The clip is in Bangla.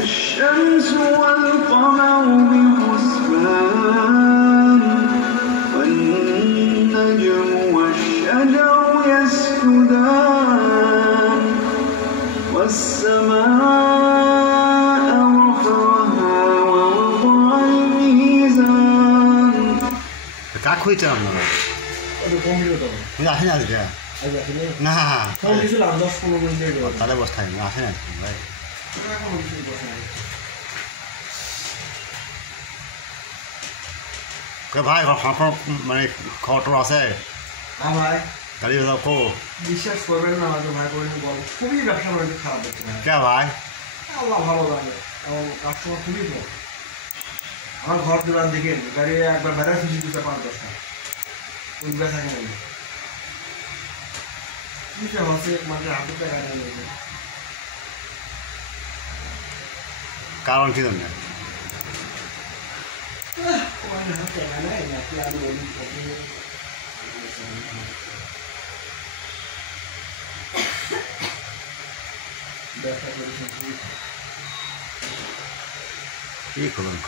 الشمس والقمر بحسبان والنجم والشجر يسجدان والسماء رفعها ووضع الميزان কাক হইছে আপনারা আসেন আজকে না তাহলে বসে থাকেন আসেন আজকে ভাই ভাই মানে খবর আছে গাড়ি কো বিশ্বাস করবেন না হয়তো ভাই করে বলো খুবই ব্যবসা বাণিজ্য খারাপ হচ্ছে না কে ভাই আল্লাহ ভালো লাগে এবং কাস্টমার খুবই কম আমার ঘর দোকান দেখে গাড়ি একবার বেড়া খুশি দিতে 5-10টা ওই ব্যথা কেন কি সব আছে মানে হাতে টাকা নিয়ে কারণ কি জন্য ব্যবসা করেছেন কি করুন